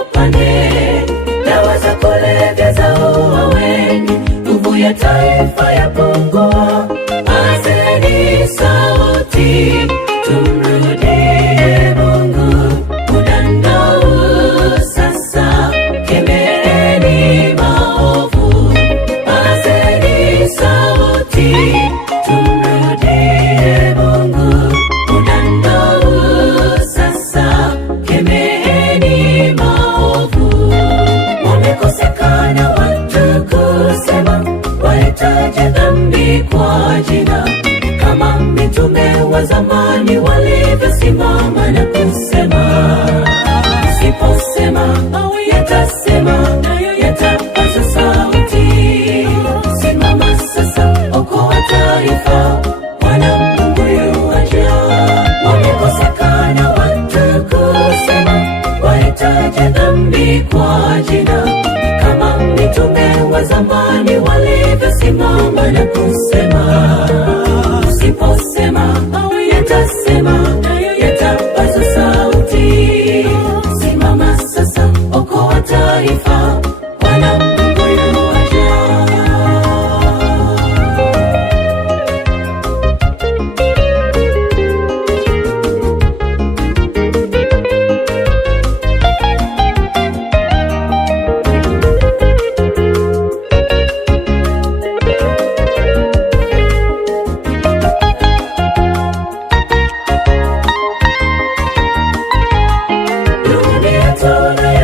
wapande, dawa za kulevya zaua wengi, nguvu ya taifa yapungua. Pazeni sauti, tumrudie Mungu. Muda ndio sasa, kemeeni maovu. Pazeni sauti, tumrudie Mungu. Muda ndio sasa, kemeeni maovu. Wamekosekana watu kusema, wahitaji dhambi kwa jina, kama mitume wa zamani walivyosimama na kusema. Siposema mawe yatasema, nayo yatapaza sauti. Simama sasa, okoa taifa, Bwana Mungu yuaja. Wamekosekana watu kusema, wahitaji dhambi kwa jina, kama mitume wa zamani walivyosimama na kusema. Usiposema mawe yatasema, nayo yatapaza sauti. Simama sasa, okoa taifa, Bwana Mungu yuaja. Dunia tunayo